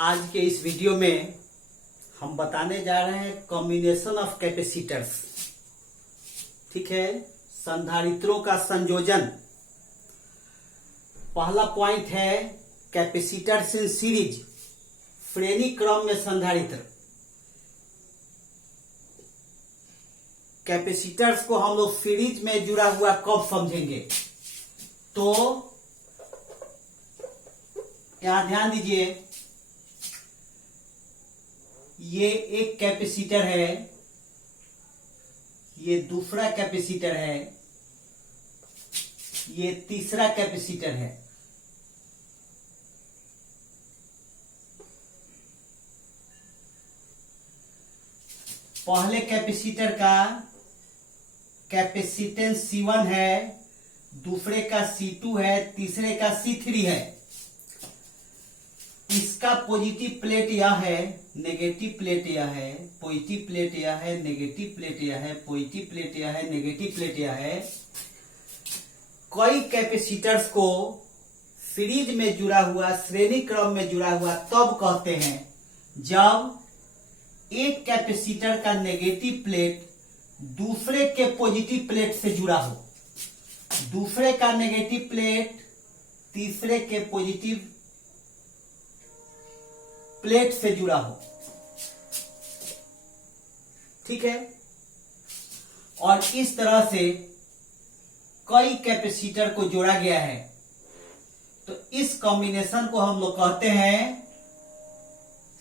आज के इस वीडियो में हम बताने जा रहे हैं कॉम्बिनेशन ऑफ कैपेसिटर्स। ठीक है, संधारित्रों का संयोजन। पहला पॉइंट है कैपेसिटर्स इन सीरीज, श्रेणी क्रम में संधारित्र। कैपेसिटर्स को हम लोग सीरीज में जुड़ा हुआ कब समझेंगे, तो यहां ध्यान दीजिए, ये एक कैपेसिटर है, ये दूसरा कैपेसिटर है, ये तीसरा कैपेसिटर है। पहले कैपेसिटर का कैपेसिटेंस C1 है, दूसरे का C2 है, तीसरे का C3 है। इसका पॉजिटिव प्लेट यह है, नेगेटिव प्लेट यह है, पॉजिटिव प्लेट यह है, नेगेटिव प्लेट यह है, पॉजिटिव प्लेट यह है, नेगेटिव प्लेट यह है। कई कैपेसिटर्स को सीरीज में जुड़ा हुआ, श्रेणी क्रम में जुड़ा हुआ तब कहते हैं जब एक कैपेसिटर का नेगेटिव प्लेट दूसरे के पॉजिटिव प्लेट से जुड़ा हो, दूसरे का नेगेटिव प्लेट तीसरे के पॉजिटिव प्लेट से जुड़ा हो। ठीक है, और इस तरह से कई कैपेसिटर को जोड़ा गया है, तो इस कॉम्बिनेशन को हम लोग कहते हैं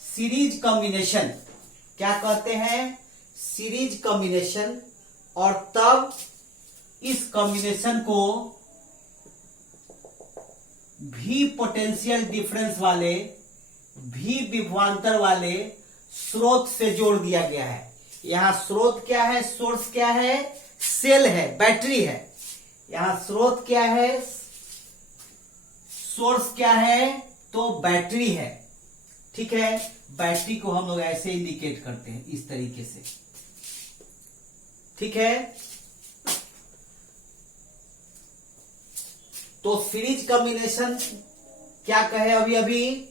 सीरीज कॉम्बिनेशन। क्या कहते हैं? Series combination. और तब इस कॉम्बिनेशन को भी पोटेंशियल डिफरेंस वाले, भी विभवांतर वाले स्रोत से जोड़ दिया गया है। यहां स्रोत क्या है, सोर्स क्या है? सेल है, बैटरी है। यहां स्रोत क्या है, सोर्स क्या है? तो बैटरी है। ठीक है, बैटरी को हम लोग ऐसे इंडिकेट करते हैं, इस तरीके से। ठीक है, तो सीरीज कॉम्बिनेशन क्या कहे अभी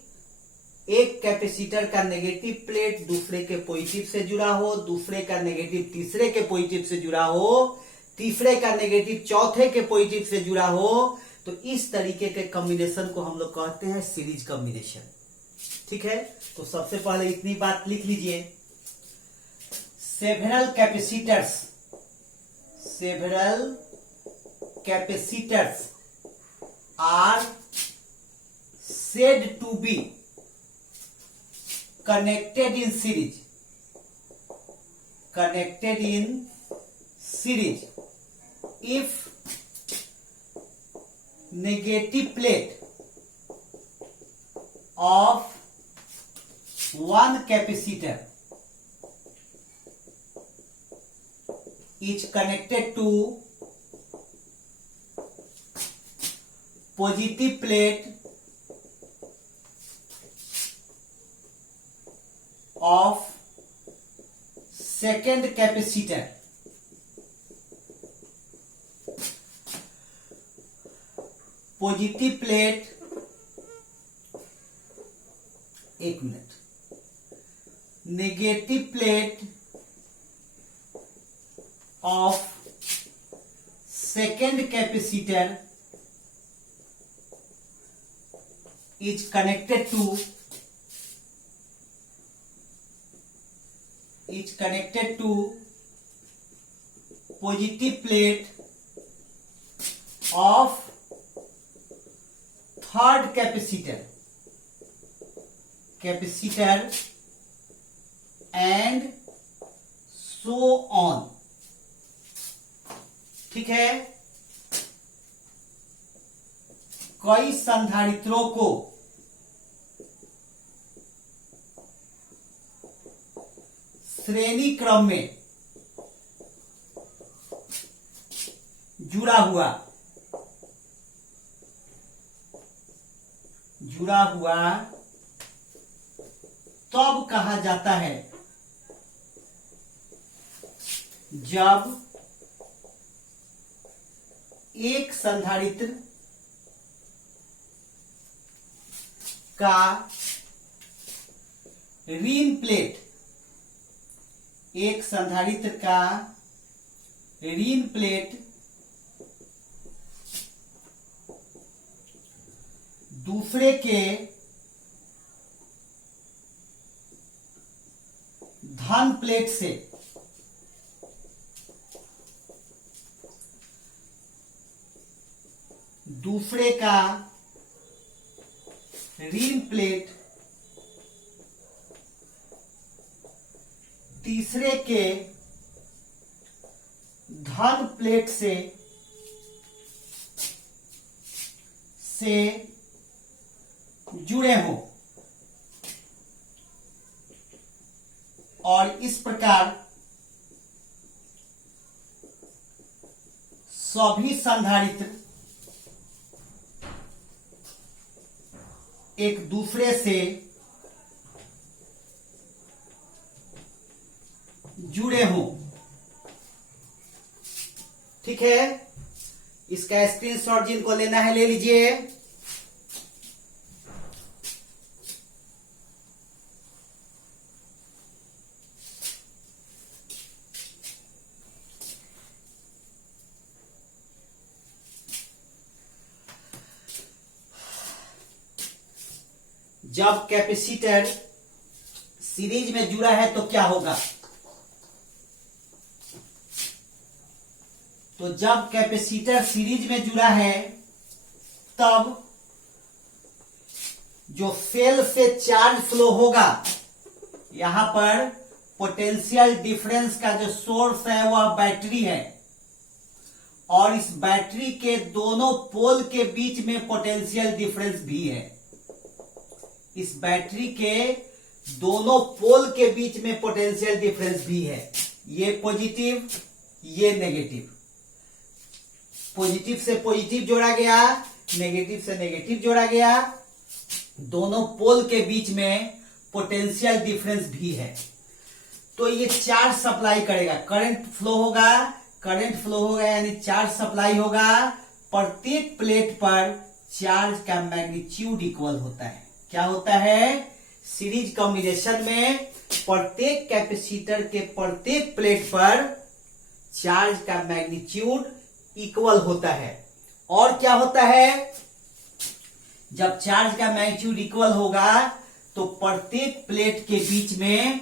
एक कैपेसिटर का नेगेटिव प्लेट दूसरे के पॉजिटिव से जुड़ा हो, दूसरे का नेगेटिव तीसरे के पॉजिटिव से जुड़ा हो, तीसरे का नेगेटिव चौथे के पॉजिटिव से जुड़ा हो, तो इस तरीके के कॉम्बिनेशन को हम लोग कहते हैं सीरीज कॉम्बिनेशन। ठीक है, तो सबसे पहले इतनी बात लिख लीजिए। Several capacitors are said to be connected in series if negative plate of one capacitor is connected to positive plate of second capacitor, positive plate, एक मिनट, negative plate of second capacitor is connected to positive plate of third capacitor and so on। ठीक है, कई संधारित्रों को श्रेणी क्रम में जुड़ा हुआ तब कहा जाता है जब एक संधारित्र का रिन प्लेट, एक संधारित्र का रिन प्लेट दूसरे के धन प्लेट से दूसरे का ऋण प्लेट तीसरे के धन प्लेट से जुड़े हो और इस प्रकार सभी संधारित्र एक दूसरे से जुड़े हो। ठीक है, इसका स्क्रीनशॉट जिनको लेना है ले लीजिए। जब कैपेसिटर सीरीज में जुड़ा है तो क्या होगा? तो जब कैपेसिटर सीरीज में जुड़ा है तब जो सेल से चार्ज फ्लो होगा, यहां पर पोटेंशियल डिफरेंस का जो सोर्स है वह बैटरी है और इस बैटरी के दोनों पोल के बीच में पोटेंशियल डिफरेंस भी है। इस बैटरी के दोनों पोल के बीच में पोटेंशियल डिफरेंस भी है। ये पॉजिटिव, ये नेगेटिव। पॉजिटिव से पॉजिटिव जोड़ा गया, नेगेटिव से नेगेटिव जोड़ा गया। दोनों पोल के बीच में पोटेंशियल डिफरेंस भी है। तो ये चार्ज सप्लाई करेगा, करंट फ्लो होगा यानी चार्ज सप्लाई होगा। प्रत्येक प्लेट पर चार्ज का मैग्नीट्यूड इक्वल होता है। क्या होता है? सीरीज कॉम्बिनेशन में प्रत्येक कैपेसिटर के प्रत्येक प्लेट पर चार्ज का मैग्नीट्यूड इक्वल होता है। और क्या होता है? जब चार्ज का मैग्नीट्यूड इक्वल होगा तो प्रत्येक प्लेट के बीच में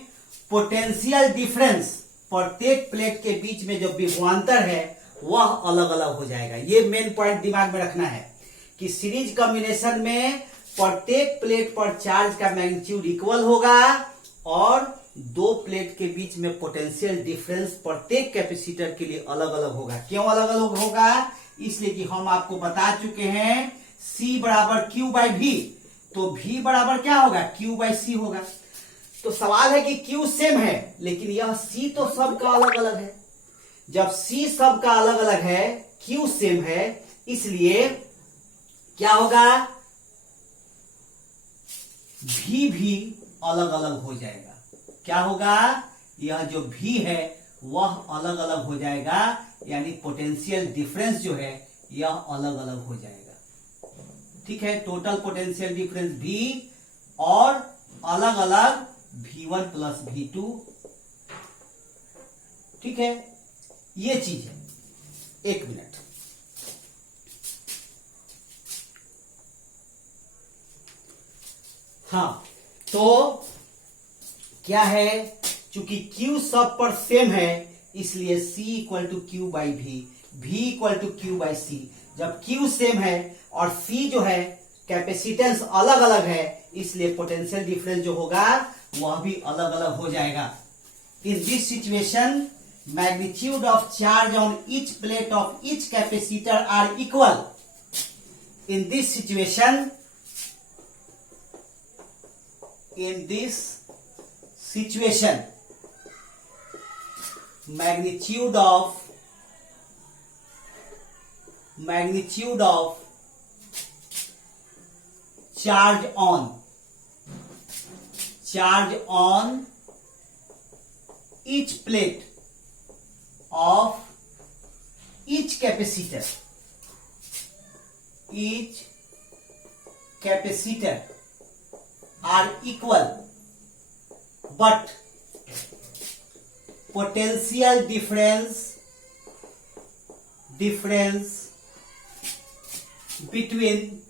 पोटेंशियल डिफरेंस, प्रत्येक प्लेट के बीच में जो विभवांतर है वह अलग अलग हो जाएगा। ये मेन पॉइंट दिमाग में रखना है कि सीरीज कॉम्बिनेशन में प्रत्येक प्लेट पर चार्ज का मैग्नीट्यूड इक्वल होगा और दो प्लेट के बीच में पोटेंशियल डिफरेंस प्रत्येक कैपेसिटर के लिए अलग अलग होगा। क्यों अलग अलग होगा? इसलिए कि हम आपको बता चुके हैं C बराबर Q बाई V, तो V बराबर क्या होगा? Q बाई C होगा। तो सवाल है कि Q सेम है लेकिन यह C तो सबका अलग अलग है। जब C सबका अलग अलग है, Q सेम है, इसलिए क्या होगा? V भी अलग अलग हो जाएगा। क्या होगा? यह जो V है वह अलग अलग हो जाएगा, यानी पोटेंशियल डिफरेंस जो है यह अलग अलग हो जाएगा। ठीक है, टोटल पोटेंशियल डिफरेंस V और अलग अलग V1 प्लस V2। ठीक है, ये चीज है। एक मिनट, हाँ, तो क्या है? चूंकि Q सब पर सेम है इसलिए C equal to Q by V equal to Q by C। जब Q सेम है और C जो है कैपेसिटेंस अलग अलग है, इसलिए पोटेंशियल डिफरेंस जो होगा वह भी अलग अलग हो जाएगा। In this situation magnitude of charge on each plate of each capacitor are equal. In this situation magnitude of charge on each plate of each capacitor are equal but potential difference between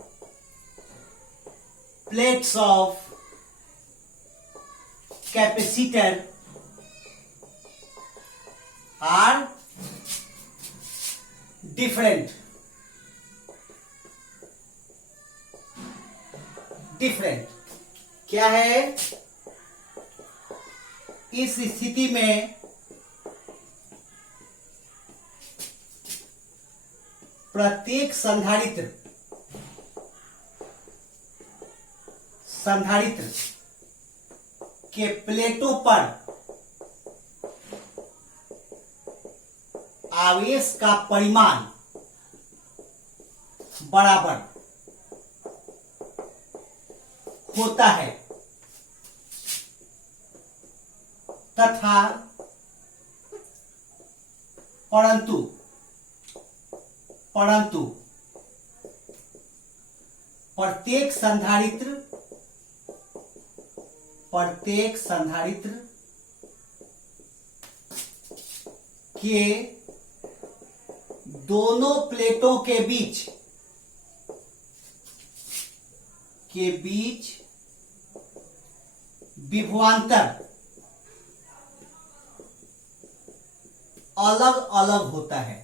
plates of capacitor are different क्या है? इस स्थिति में प्रत्येक संधारित्र के प्लेटों पर आवेश का परिमाण बराबर होता है तथा परंतु प्रत्येक संधारित्र के दोनों प्लेटों के बीच विभवांतर अलग अलग होता है।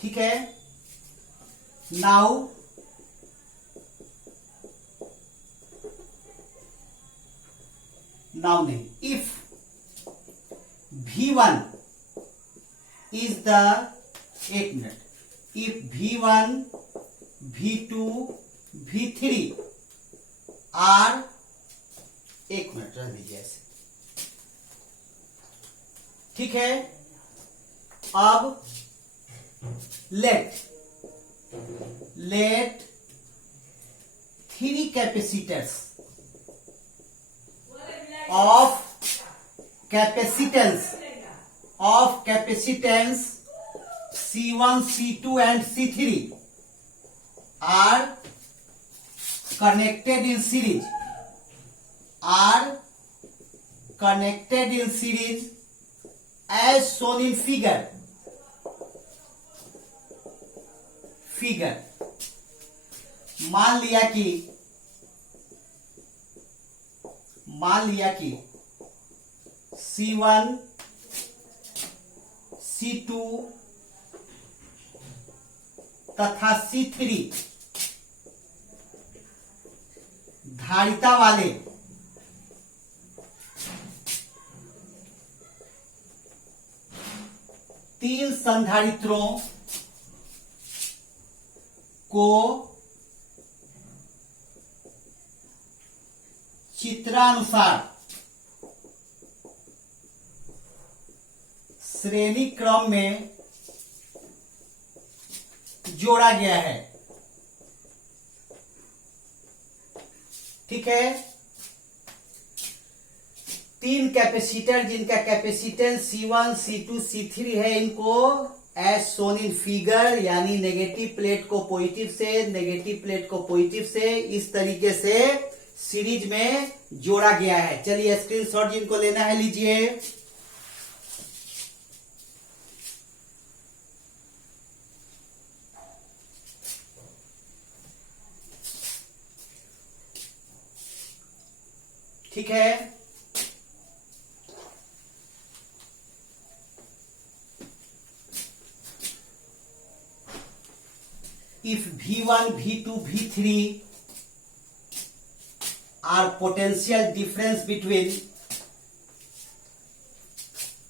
ठीक है, नाउ नहीं, इफ V1 is the, एक minute, if V1 V2 V3 are, एक मिनट रह दीजिए ऐसे। ठीक है, अब let 3 capacitors of capacitance C1, C2 and C3 are connected in series as shown in figure। मान लिया कि C1 C2 तथा C3 धारिता वाले तीन संधारित्रों को चित्रानुसार श्रेणी क्रम में जोड़ा गया है। ठीक है, तीन कैपेसिटर जिनका कैपेसिटेंस C1, C2, C3 है, इनको एज शोन इन फिगर यानी नेगेटिव प्लेट को पॉजिटिव से, नेगेटिव प्लेट को पॉजिटिव से इस तरीके से सीरीज में जोड़ा गया है। चलिए स्क्रीनशॉट जिनको लेना है लीजिए। ठीक है, if V1, V2, V3 are potential difference between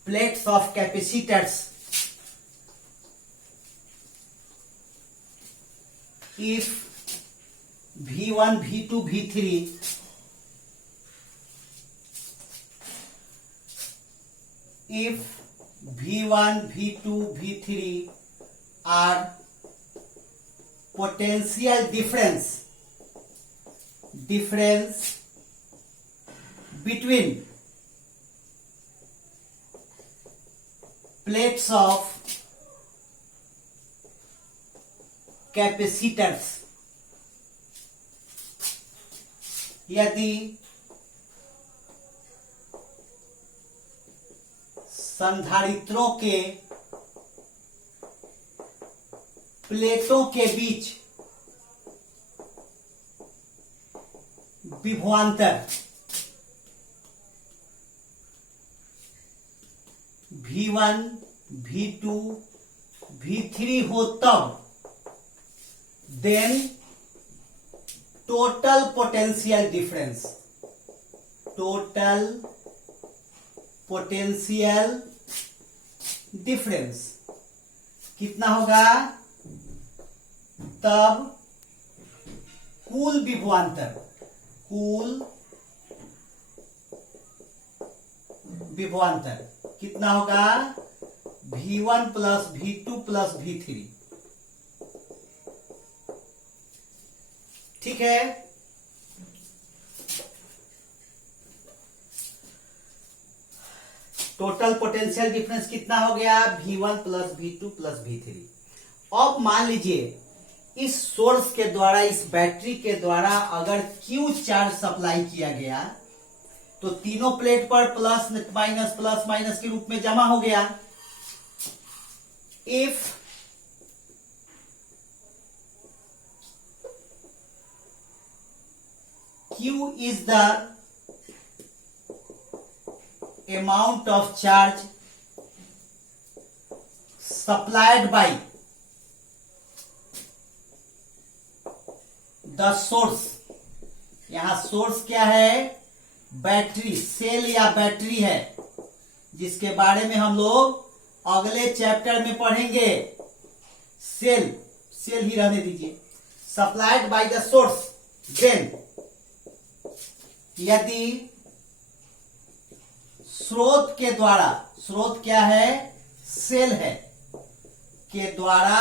plates of capacitors, if V1, V2, V3 are potential difference between plates of capacitors यदि संधारित्रों के प्लेटों के बीच विभवांतर V1, V2, V3 हो तब देन टोटल पोटेंशियल डिफरेंस कितना होगा? तब कुल विभवांतर कितना होगा? V1 plus V2 plus V3। ठीक है। टोटल पोटेंशियल डिफरेंस कितना हो गया? V1 plus V2 plus V3। अब मान लीजिए इस सोर्स के द्वारा, इस बैटरी के द्वारा अगर Q चार्ज सप्लाई किया गया तो तीनों प्लेट पर प्लस माइनस के रूप में जमा हो गया। If Q is the amount of charge supplied by the source, यहां सोर्स क्या है? बैटरी, सेल या बैटरी है, जिसके बारे में हम लोग अगले चैप्टर में पढ़ेंगे। सेल ही रहने दीजिए। Supplied by the source, then यदि स्रोत के द्वारा, स्रोत क्या है? सेल है, के द्वारा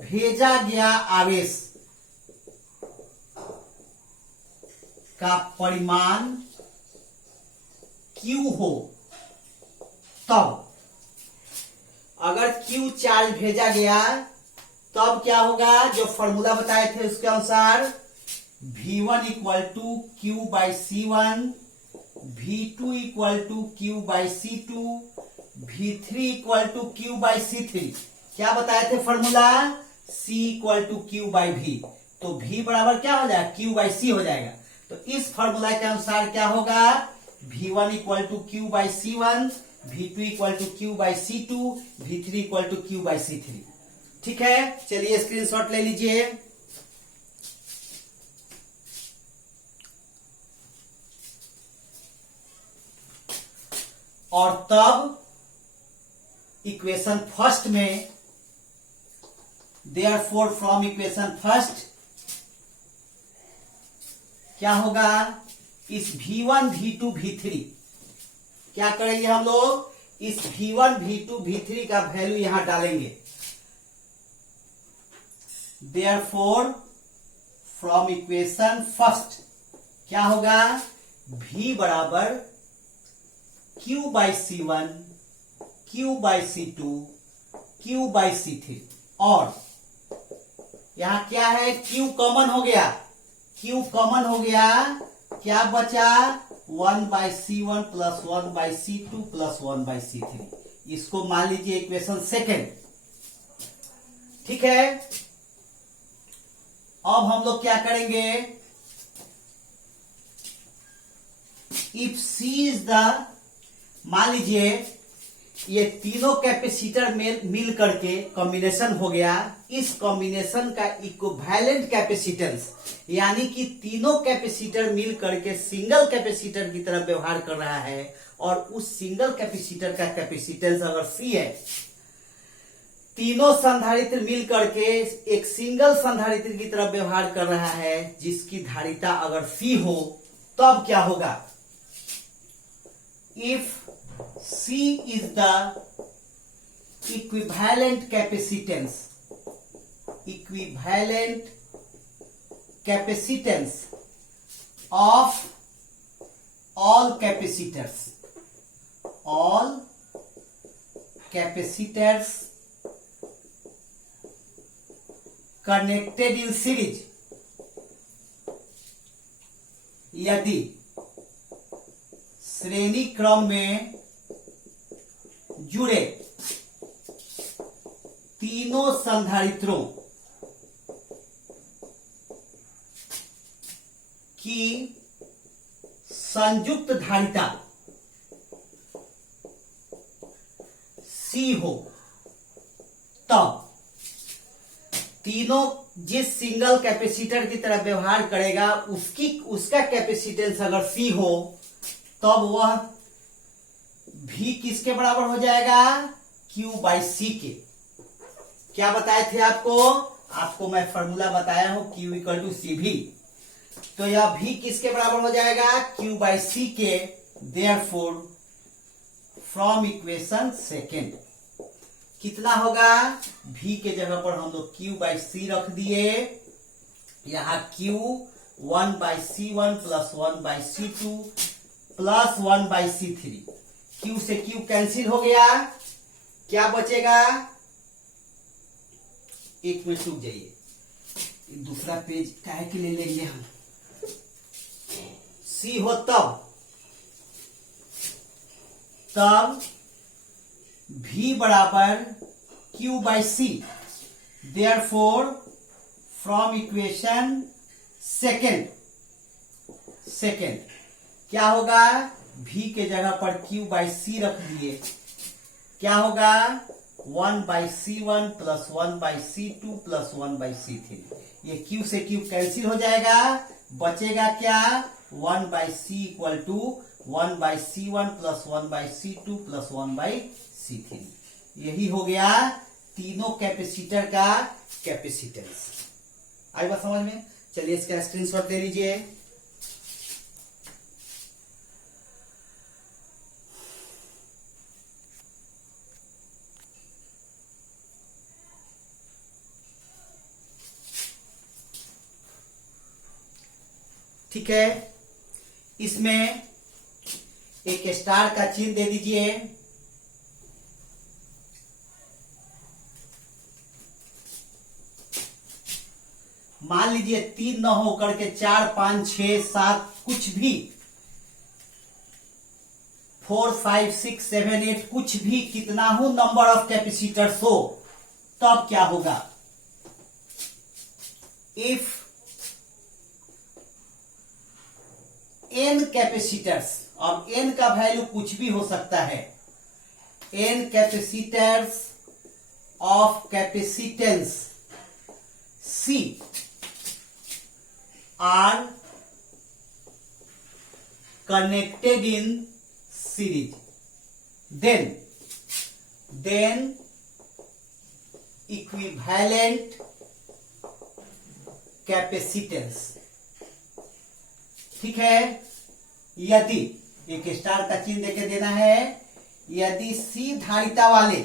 भेजा गया आवेश का परिमाण Q हो, तब अगर Q चार्ज भेजा गया तब क्या होगा? जो फॉर्मूला बताए थे उसके अनुसार V1 equal to Q by C1, V2 equal to Q by C2, V3 equal to Q by C3। क्या बताए थे formula? C equal to Q by V। तो V बराबर क्या हो जाएगा? Q बाई C हो जाएगा। तो इस फॉर्मूला के अनुसार क्या होगा? V1 equal to Q by C1, V2 equal to Q by C2, V3 equal to Q by C3। ठीक है, चलिए स्क्रीनशॉट ले लीजिए। और तब इक्वेशन फर्स्ट में, देयरफॉर फ्रॉम इक्वेशन फर्स्ट क्या होगा? इस V1, V2, V3 क्या करेंगे हम लोग? इस V1, V2, V3 का वैल्यू यहां डालेंगे। देयरफॉर फ्रॉम इक्वेशन फर्स्ट क्या होगा? V बराबर Q by C1, Q by C2, Q by C3। और यहां क्या है? Q कॉमन हो गया, Q कॉमन हो गया, क्या बचा? 1 by C1 plus 1 by C2 plus 1 by C3। इसको मान लीजिए इक्वेशन सेकेंड। ठीक है, अब हम लोग क्या करेंगे? इफ C इज द, मान लीजिए ये तीनों कैपेसिटर मिल करके कॉम्बिनेशन हो गया। इस कॉम्बिनेशन का इक्विवेलेंट कैपेसिटेंस, यानी कि तीनों कैपेसिटर मिल करके सिंगल कैपेसिटर की तरह व्यवहार कर रहा है, और उस सिंगल कैपेसिटर का कैपेसिटेंस अगर C है, तीनों संधारित्र मिल करके एक सिंगल संधारित्र की तरह व्यवहार कर रहा है, जिसकी धारिता अगर C हो, तब क्या होगा? If C is the equivalent capacitance of all capacitors connected in series यदि श्रेणी क्रम में जुड़े तीनों संधारित्रों की संयुक्त धारिता C हो, तब तीनों जिस सिंगल कैपेसिटर की तरह व्यवहार करेगा उसका कैपेसिटेंस अगर C हो, तब वह V किसके बराबर हो जाएगा? Q बाई C के। क्या बताए थे आपको मैं फॉर्मूला बताया हूं, Q इक्वल टू CV। तो यह V किसके बराबर हो जाएगा? Q बाई C के। देयरफॉर फ्रॉम इक्वेशन सेकेंड कितना होगा? V के जगह पर हम लोग Q बाई C रख दिए। यहां Q 1 by C1 plus 1 by C2 plus 1 by C3। Q से Q कैंसिल हो गया, क्या बचेगा? एक मिनट रुक जाइए, दूसरा पेज काहे के ले लेंगे हम। C हो तब V बराबर Q by C। Therefore from equation second क्या होगा? V के जगह पर Q बाई C रख दिए, क्या होगा? 1 by C1 plus 1 by C2 plus 1 by C3। ये Q से Q कैंसिल हो जाएगा, बचेगा क्या? 1 by C equal to 1 by C1 plus 1 by C2 plus 1 by C3। यही हो गया तीनों कैपेसिटर का कैपेसिटेंस। आई बात समझ में? चलिए इसका स्क्रीनशॉट ले लीजिए। ठीक है, इसमें एक स्टार का चिन्ह दे दीजिए। मान लीजिए 3 न होकर के 4, 5, 6, 7 कुछ भी 4, 5, 6, 7, 8 कुछ भी कितना हो नंबर ऑफ कैपेसिटर्स हो, तब क्या होगा? इफ n कैपेसिटर्स, अब n का वैल्यू कुछ भी हो सकता है, n capacitors of capacitance C are connected in series, then equivalent capacitance। ठीक है, यदि एक स्टार का चिन्ह देके देना है, यदि C धारिता वाले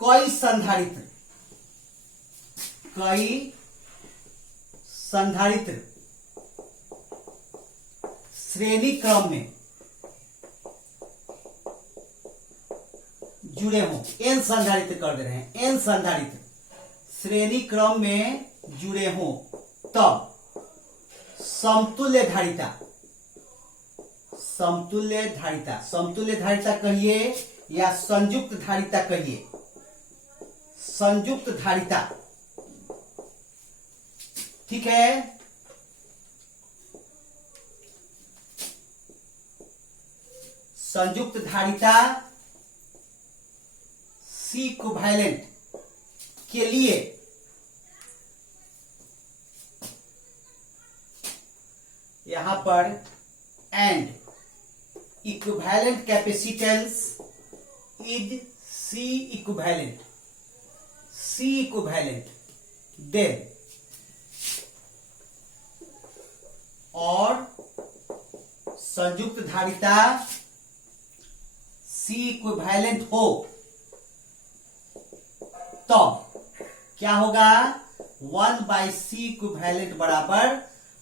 कई संधारित्र श्रेणी क्रम में जुड़े हों, n संधारित्र कर दे रहे हैं, n संधारित्र श्रेणी क्रम में जुड़े हों, तब समतुल्य धारिता कहिए या संयुक्त धारिता कहिए, संयुक्त धारिता। ठीक है, संयुक्त धारिता C इक्विवेलेंट के लिए यहां पर and equivalent capacitance is C equivalent, then और संयुक्त धारिता C इक्विवेलेंट हो, तो क्या होगा? 1 बाई C इक्विवेलेंट बराबर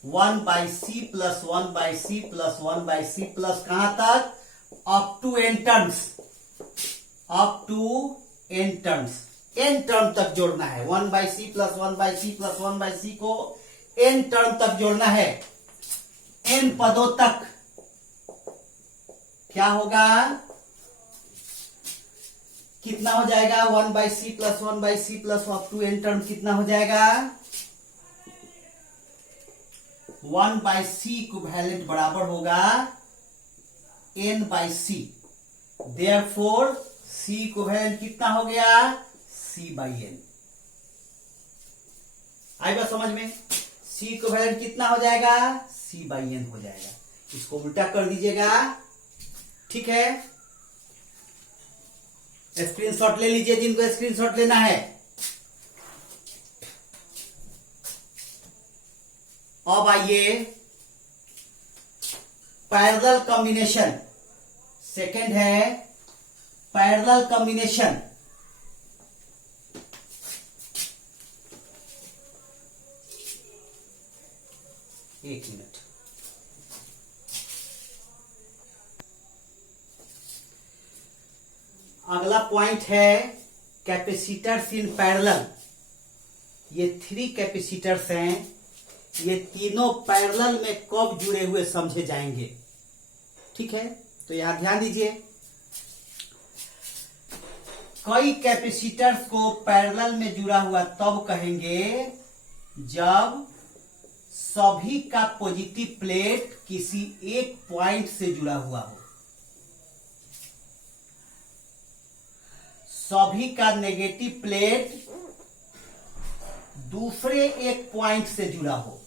1 by C plus 1 by C plus 1 by C plus कहां तक? Up to n terms, n term तक जोड़ना है। 1 by C plus 1 by C plus 1 by C को n टर्म तक जोड़ना है, n पदों तक। क्या होगा, कितना हो जाएगा, 1/c plus 1/c plus up to n term कितना हो जाएगा, 1/c इक्विवेलेंट बराबर होगा n/c। देयरफॉर c इक्विवेलेंट कितना हो गया, c/n। आई बात समझ में, c इक्विवेलेंट कितना हो जाएगा, c/n हो जाएगा। इसको उल्टा कर दीजिएगा, ठीक है। स्क्रीनशॉट ले लीजिए जिनको स्क्रीनशॉट लेना है। अब आइए पैरेलल कॉम्बिनेशन, सेकंड है पैरेलल कॉम्बिनेशन। एक मिनट, अगला पॉइंट है कैपेसिटर्स इन पैरेलल। ये 3 कैपेसिटर्स हैं, ये तीनों पैरेलल में कब जुड़े हुए समझे जाएंगे, ठीक है। तो यहां ध्यान दीजिए, कई कैपेसिटर्स को पैरेलल में जुड़ा हुआ तब कहेंगे जब सभी का पॉजिटिव प्लेट किसी एक पॉइंट से जुड़ा हुआ हो, सभी का नेगेटिव प्लेट दूसरे एक पॉइंट से जुड़ा हो,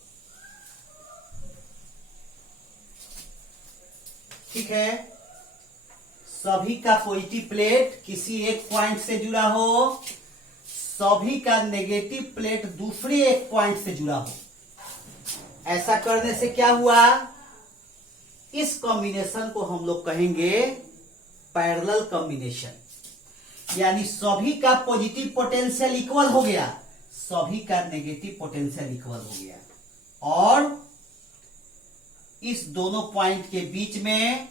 ठीक है। सभी का पॉजिटिव प्लेट किसी एक पॉइंट से जुड़ा हो, सभी का नेगेटिव प्लेट दूसरे एक पॉइंट से जुड़ा हो। ऐसा करने से क्या हुआ, इस कॉम्बिनेशन को हम लोग कहेंगे पैरेलल कॉम्बिनेशन। यानी सभी का पॉजिटिव पोटेंशियल इक्वल हो गया, सभी का नेगेटिव पोटेंशियल इक्वल हो गया, और इस दोनों पॉइंट के बीच में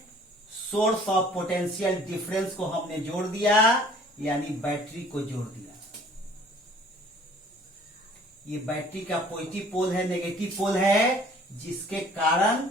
सोर्स ऑफ पोटेंशियल डिफरेंस को हमने जोड़ दिया, यानी बैटरी को जोड़ दिया। ये बैटरी का पॉजिटिव पोल है, नेगेटिव पोल है, जिसके कारण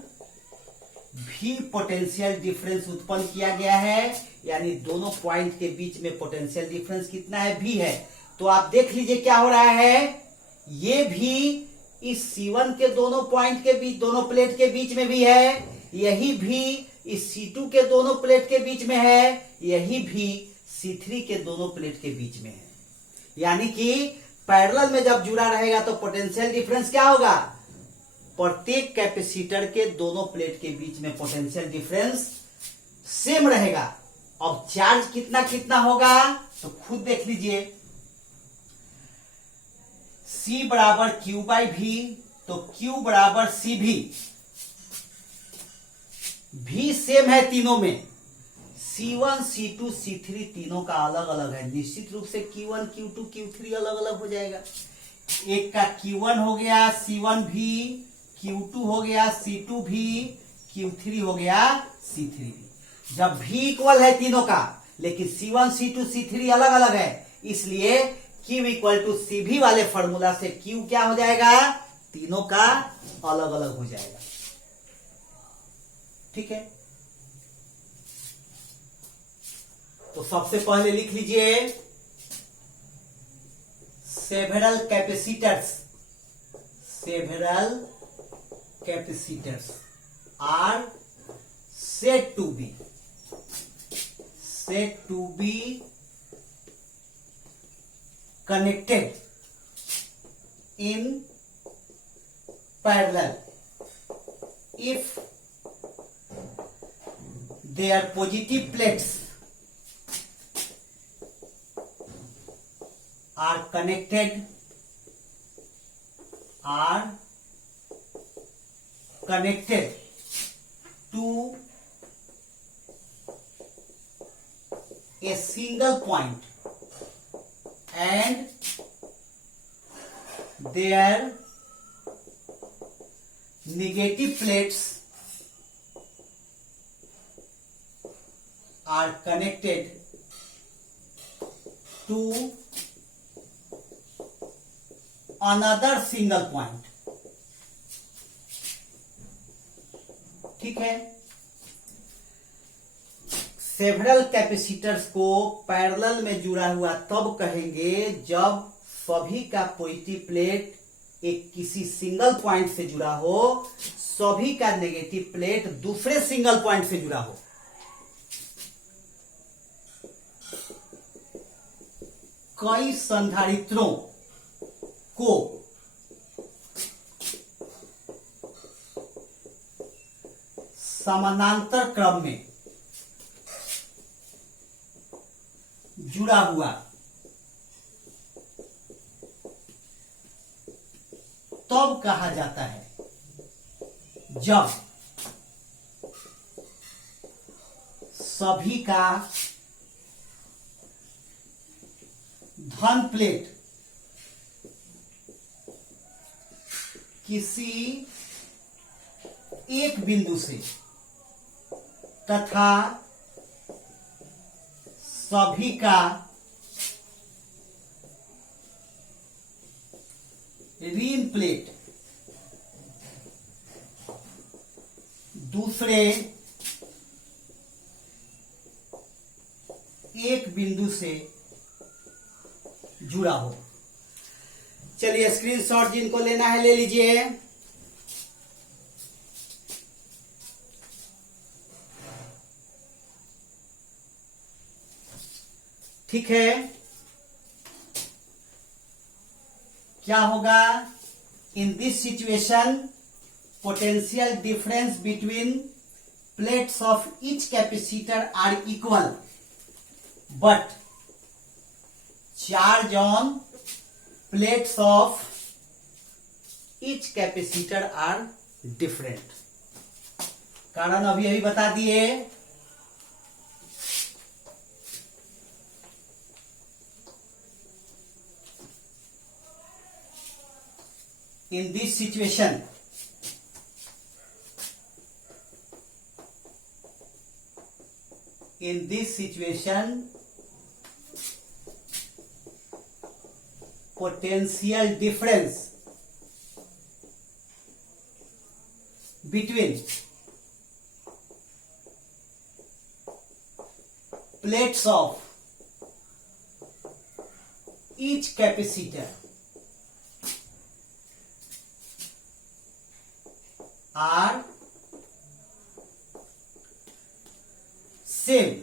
भी पोटेंशियल डिफरेंस उत्पन्न किया गया है। यानी दोनों पॉइंट के बीच में पोटेंशियल डिफरेंस कितना है, भी है। तो आप देख लीजिए क्या हो रहा है, ये भी इस C1 के दोनों पॉइंट के बीच, दोनों प्लेट के बीच में भी है, यही भी इस C2 के दोनों प्लेट के बीच में है, यही भी C3 के दोनों प्लेट के बीच में है। यानी कि पैरेलल में जब जुड़ा रहेगा तो पोटेंशियल डिफरेंस क्या होगा, प्रत्येक कैपेसिटर के दोनों प्लेट के बीच में पोटेंशियल डिफरेंस सेम रहेगा। अब चार्ज कितना कितना होगा तो खुद देख लीजिए, C बराबर Q/V, तो Q बराबर CV। भी सेम है तीनों में, C1 C2 C3 तीनों का अलग अलग है। निश्चित रूप से Q1 Q2 Q3 अलग अलग हो जाएगा। एक का Q1 हो गया C1 भी, Q2 हो गया C2 भी, Q3 हो गया C3 भी। जब भी इक्वल है तीनों का, लेकिन C1 C2 C3 अलग अलग है, इसलिए Q इक्वल टू CV वाले फॉर्मूला से Q क्या हो जाएगा, तीनों का अलग अलग हो जाएगा, ठीक है। तो सबसे पहले लिख लीजिए, several capacitors, several capacitors are said to be connected in parallel if their positive plates are connected to a single point and their negative plates are connected to another single point ठीक है। Several capacitors को parallel में जुड़ा हुआ तब कहेंगे जब सभी का पॉजिटिव प्लेट एक किसी सिंगल पॉइंट से जुड़ा हो, सभी का नेगेटिव प्लेट दूसरे सिंगल पॉइंट से जुड़ा हो। कई संधारित्रों को समानांतर क्रम में जुड़ा हुआ तब कहा जाता है जब सभी का धन प्लेट किसी एक बिंदु से तथा सभी का ऋण प्लेट दूसरे एक बिंदु से जुड़ा हो। चलिए स्क्रीनशॉट जिनको लेना है ले लीजिए। ठीक है, क्या होगा? In this situation potential difference between plates of each capacitor are equal but charge on plates of each capacitor are different. कारण अभी अभी बता दिए। In this situation, potential difference between plates of each capacitor are same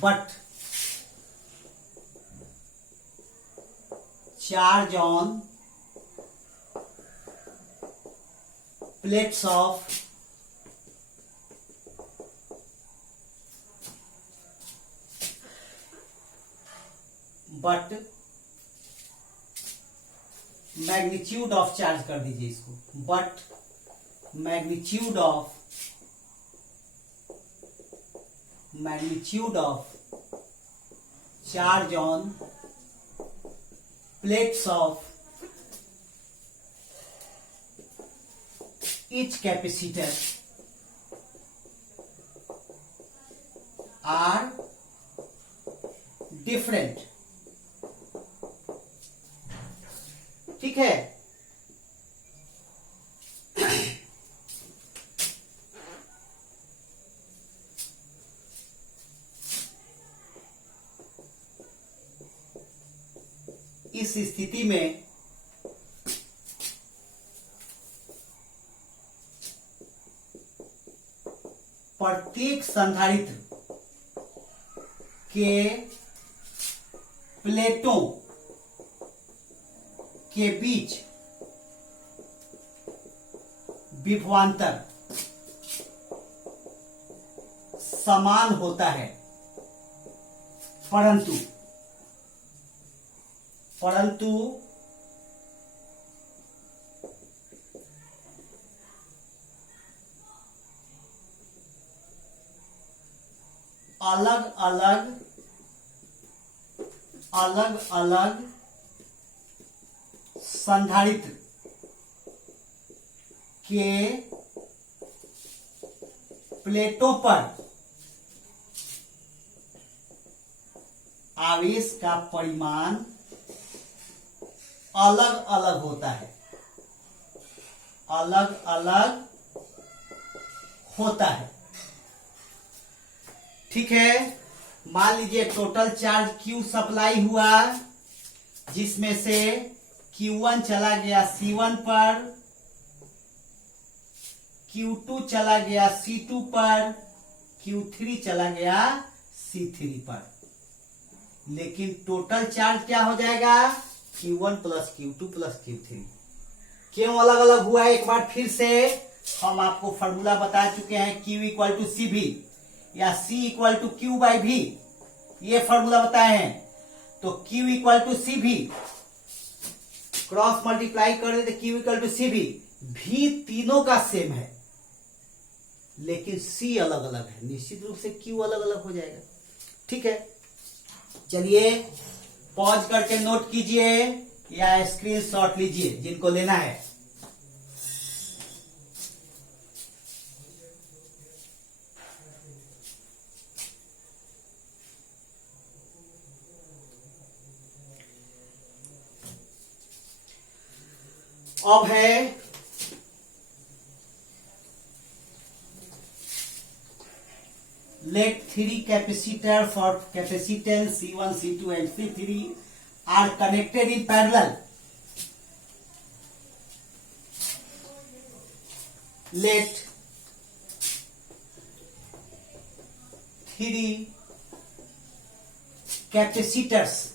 but charge on plates of but magnitude of charge कर दीजिए इसको, but magnitude of charge on plates of each capacitor are different. ठीक है, इस स्थिति में प्रत्येक संधारित्र के प्लेटों के बीच विभवांतर समान होता है, परंतु अलग अलग संधारित्र के प्लेटों पर आवेश का परिमाण अलग अलग होता है। अलग अलग होता है। ठीक है, मान लीजिए टोटल चार्ज Q सप्लाई हुआ, जिसमें से Q1 चला गया C1 पर, Q2 चला गया C2 पर, Q3 चला गया C3 पर। लेकिन टोटल चार्ज क्या हो जाएगा? Q1 plus Q2 plus Q3। क्यों अलग अलग हुआ है? एक बार फिर से हम आपको फॉर्मूला बता चुके हैं, Q इक्वल टू सी भी या C equal to Q by V, ये फॉर्मूला बताए हैं। तो Q इक्वल टू सी भी, क्रॉस मल्टीप्लाई कर दे तो Q इक्वल टू सी भी तीनों का सेम है, लेकिन C अलग अलग है। निश्चित रूप से Q अलग अलग हो जाएगा। ठीक है, चलिए पॉज करके नोट कीजिए या स्क्रीनशॉट लीजिए जिनको लेना है। अब है let three capacitor for capacitance C1, C2 and C3 are connected in parallel. Let three capacitors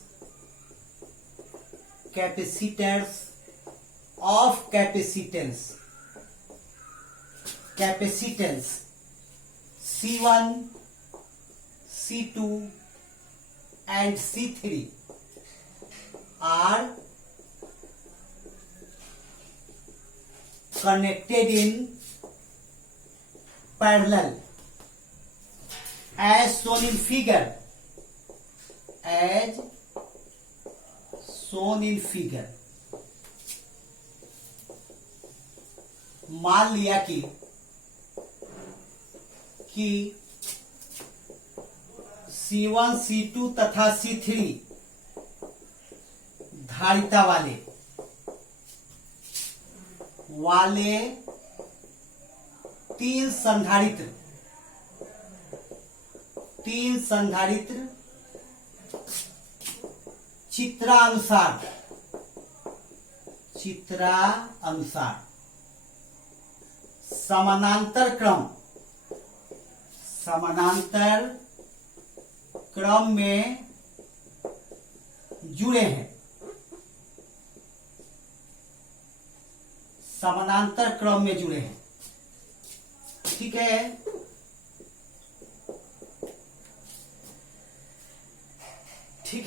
of capacitance C1, C2 and C3 are connected in parallel as shown in figure. मान लिया कि C1, C2 तथा C3 धारिता वाले तीन संधारित्र चित्रानुसार समानांतर क्रम में जुड़े हैं। ठीक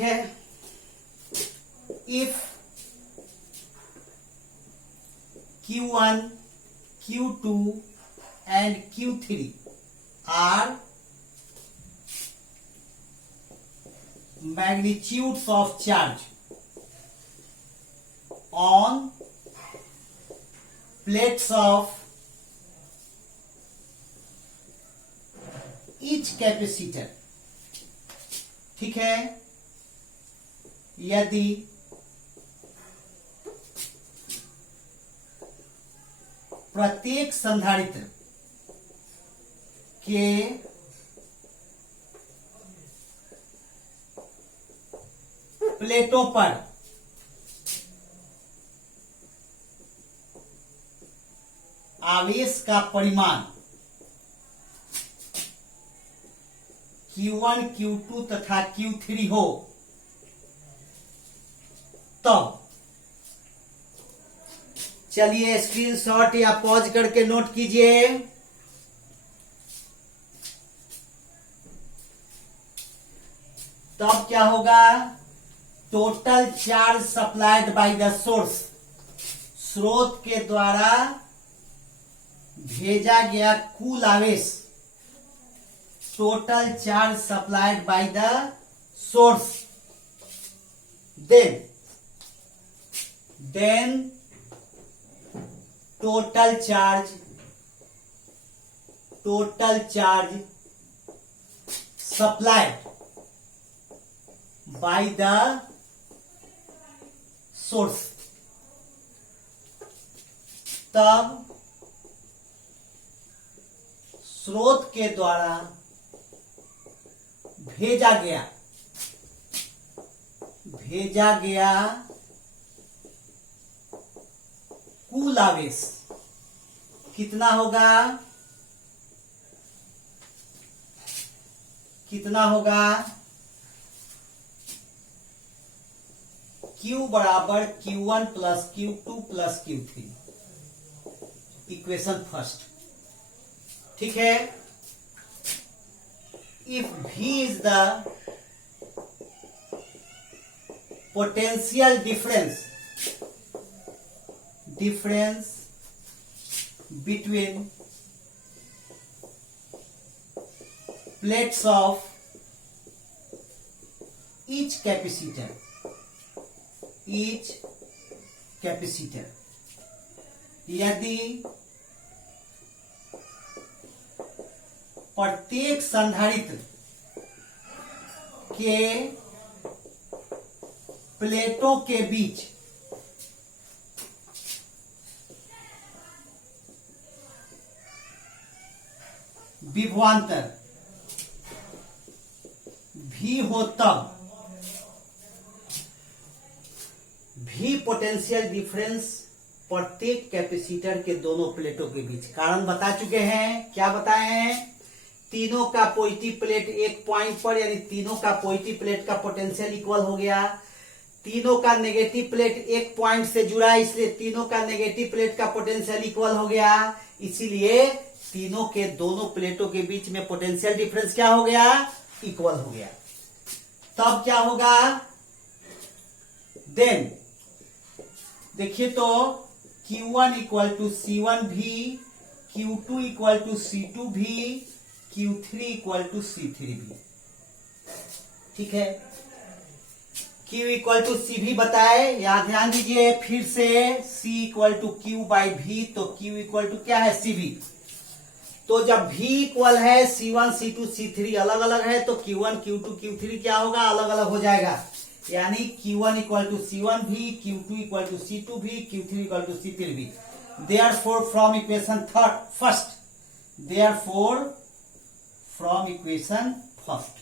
है, if Q1, Q2 and Q3 are magnitudes of charge on plates of each capacitor। ठीक है, यदि प्रत्येक संधारित्र के प्लेटों पर आवेश का परिमाण Q1, Q2 तथा Q3 हो, तब चलिए स्क्रीनशॉट या पॉज करके नोट कीजिए। तब क्या होगा? Total charge supplied by the source, स्रोत के द्वारा भेजा गया कुल आवेश, total charge supplied by the source, then total charge supplied by the source, तब स्रोत के द्वारा भेजा गया कुल आवेश कितना होगा? Q बराबर Q1 plus Q2 plus Q3, equation first. ठीक है। If V is the potential difference between plates of each capacitor, यदि प्रत्येक संधारित्र के प्लेटों के बीच विभवांतर भी हो, तब भी पोटेंशियल डिफरेंस प्रत्येक कैपेसिटर के दोनों प्लेटों के बीच। कारण बता चुके हैं, क्या बताए हैं? तीनों का पॉजिटिव प्लेट एक पॉइंट पर, यानी तीनों का पॉजिटिव प्लेट का पोटेंशियल इक्वल हो गया। तीनों का नेगेटिव प्लेट एक पॉइंट से जुड़ा, इसलिए तीनों का नेगेटिव प्लेट का पोटेंशियल इक्वल हो गया। इसीलिए तीनों के दोनों प्लेटों के बीच में पोटेंशियल डिफरेंस क्या हो गया? इक्वल हो गया। तब क्या होगा? देन देखिए तो Q1 इक्वल टू C1 भी, Q2 इक्वल टू C2 भी, Q3 इक्वल टू C3 भी। ठीक है। Q इक्वल टू C भी बताए, यहां ध्यान दीजिए फिर से, C equal to Q by V, तो Q इक्वल टू क्या है? CV। तो जब V इक्वल है C1 C2 C3 अलग अलग है, तो Q1 Q2 Q3 क्या होगा? अलग अलग हो जाएगा। यानी Q1 इक्वल टू C1 भी, Q2 इक्वल टू C2 भी, Q3 इक्वल टू C3 भी। Therefore फ्रॉम इक्वेशन फर्स्ट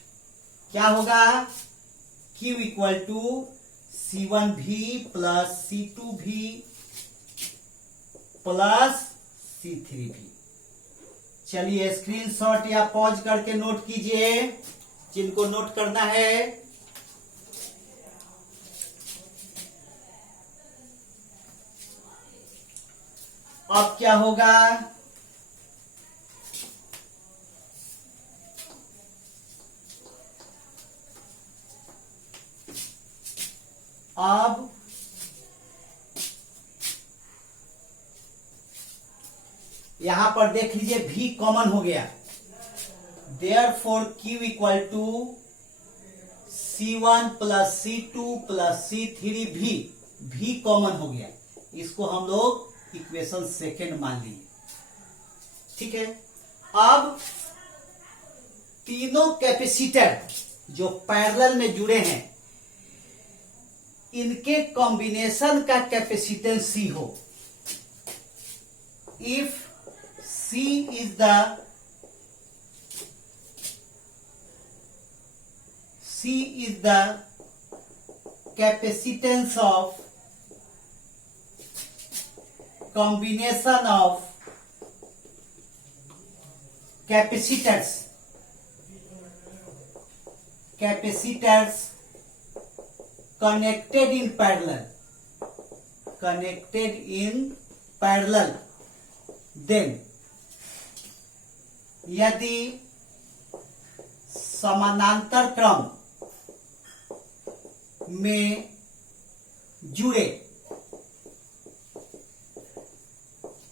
क्या होगा? Q इक्वल टू C1 भी प्लस C2 भी प्लस C3 भी। चलिए स्क्रीनशॉट या पॉज करके नोट कीजिए, जिनको नोट करना है। अब क्या होगा? अब यहां पर देख लीजिए V कॉमन हो गया। Therefore Q equal to C1 plus C2 plus C3 भी कॉमन हो गया। इसको हम लोग इक्वेशन सेकेंड मान लिए। ठीक है। अब तीनों कैपेसिटर जो पैरेलल में जुड़े हैं, इनके कॉम्बिनेशन का कैपेसिटेंस C हो। If C is the capacitance of combination of capacitors connected in parallel, then यदि समानांतर क्रम में जुड़े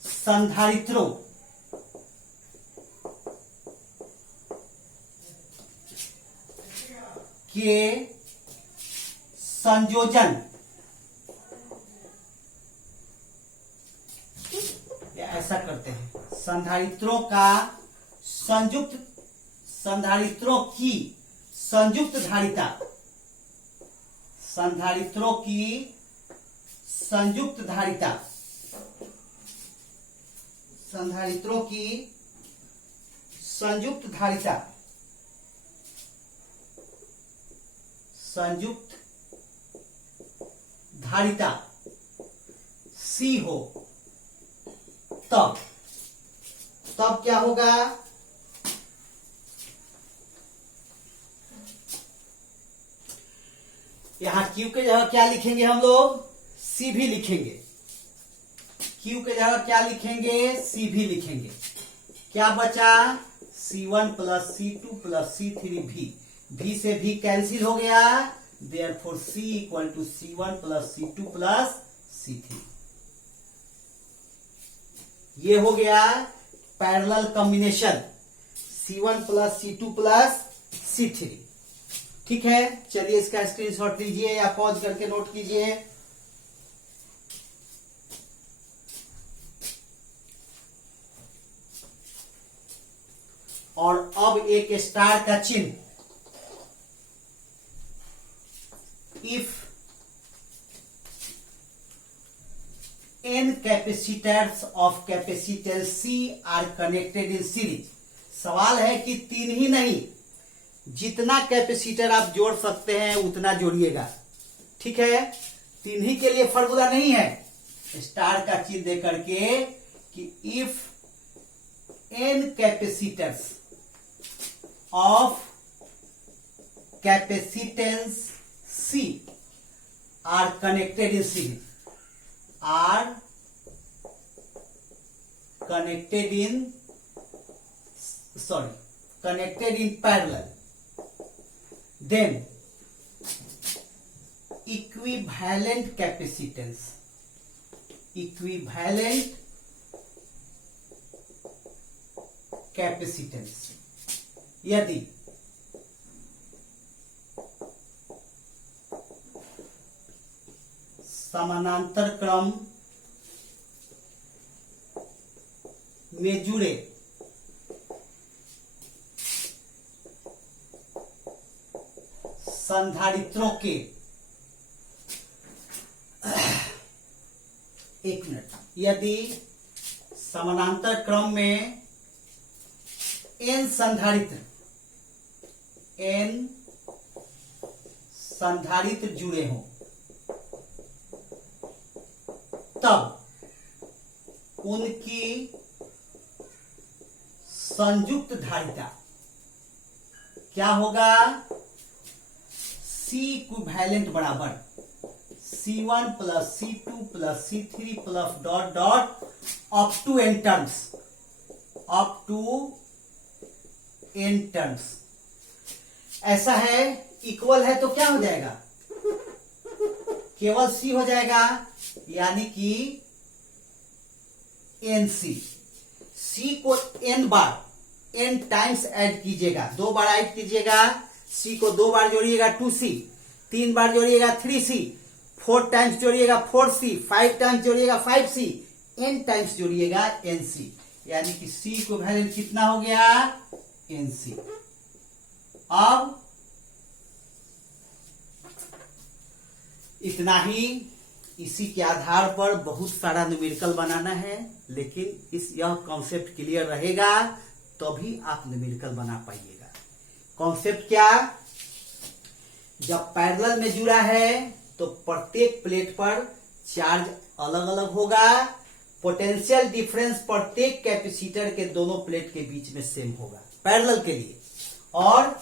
संधारित्रों के संयोजन या ऐसा करते हैं, संधारित्रों की संयुक्त धारिता, संधारित्रों की संयुक्त धारिता, संयुक्त धारिता C हो, तब क्या होगा, यहां Q के जगह क्या लिखेंगे हम लोग, C भी लिखेंगे। Q के जगह क्या लिखेंगे, C भी लिखेंगे। क्या बचा, C1 plus C2 plus C3 V से V कैंसिल हो गया, therefore C equal to C1 plus C2 plus C3। ये हो गया parallel combination C1 plus C2 plus C3। ठीक है, चलिए इसका स्क्रीनशॉट लीजिए या पॉज करके नोट कीजिए। और अब एक स्टार का चिन्ह, if n capacitors of capacitance C are connected in series. सवाल है कि तीन ही नहीं, जितना कैपेसिटर आप जोड़ सकते हैं उतना जोड़िएगा। ठीक है, तीन ही के लिए फॉर्मूला नहीं है, स्टार का चिन्ह दे करके कि if n capacitors of capacitance C are connected in series, are connected in parallel, then equivalent capacitance यदि समानांतर क्रम में जुड़े संधारित्रों के, एक मिनट, यदि समानांतर क्रम में n संधारित्र जुड़े हों, तब उनकी संयुक्त धारिता क्या होगा, C इक्विवेलेंट बराबर C1 plus C2 plus C3 plus dot dot up to n terms. ऐसा है, इक्वल है तो क्या हो जाएगा, केवल C हो जाएगा, यानी कि NC। C को n बार n टाइम्स ऐड कीजिएगा, 2 बार ऐड कीजिएगा, C को 2 बार जोड़िएगा 2C, 3 बार जोड़िएगा 3C, 4 टाइम्स जोड़िएगा 4C, 5 टाइम्स जोड़िएगा 5C, n टाइम्स जोड़िएगा NC, यानी कि C को वैल्यू कितना हो गया, NC। अब इतना ही, इसी के आधार पर बहुत सारा न्यूमेरिकल बनाना है, लेकिन यह कॉन्सेप्ट क्लियर रहेगा तभी आप न्यूमेरिकल बना पाइएगा। कॉन्सेप्ट क्या, जब पैरेलल में जुड़ा है तो प्रत्येक प्लेट पर चार्ज अलग अलग होगा, पोटेंशियल डिफरेंस प्रत्येक कैपेसिटर के दोनों प्लेट के बीच में सेम होगा पैरेलल के लिए। और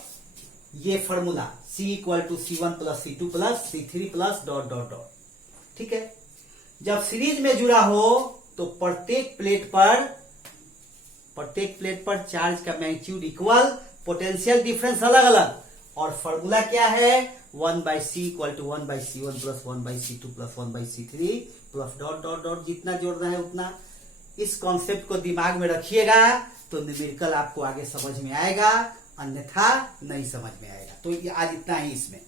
ये formula C equal to C1 plus C2 plus C3 plus dot dot dot. ठीक है, जब सीरीज में जुड़ा हो तो प्रत्येक प्लेट पर चार्ज का मैग्नीट्यूड इक्वल, पोटेंशियल डिफरेंस अलग अलग, और फॉर्मूला क्या है, 1/C equal to 1/C1 plus 1/C2 plus 1/C3 plus dot dot dot, जितना जोड़ना है उतना। इस कॉन्सेप्ट को दिमाग में रखिएगा तो न्यूमेरिकल आपको आगे समझ में आएगा, अन्यथा नहीं समझ में आएगा। तो ये आज इतना ही इसमें।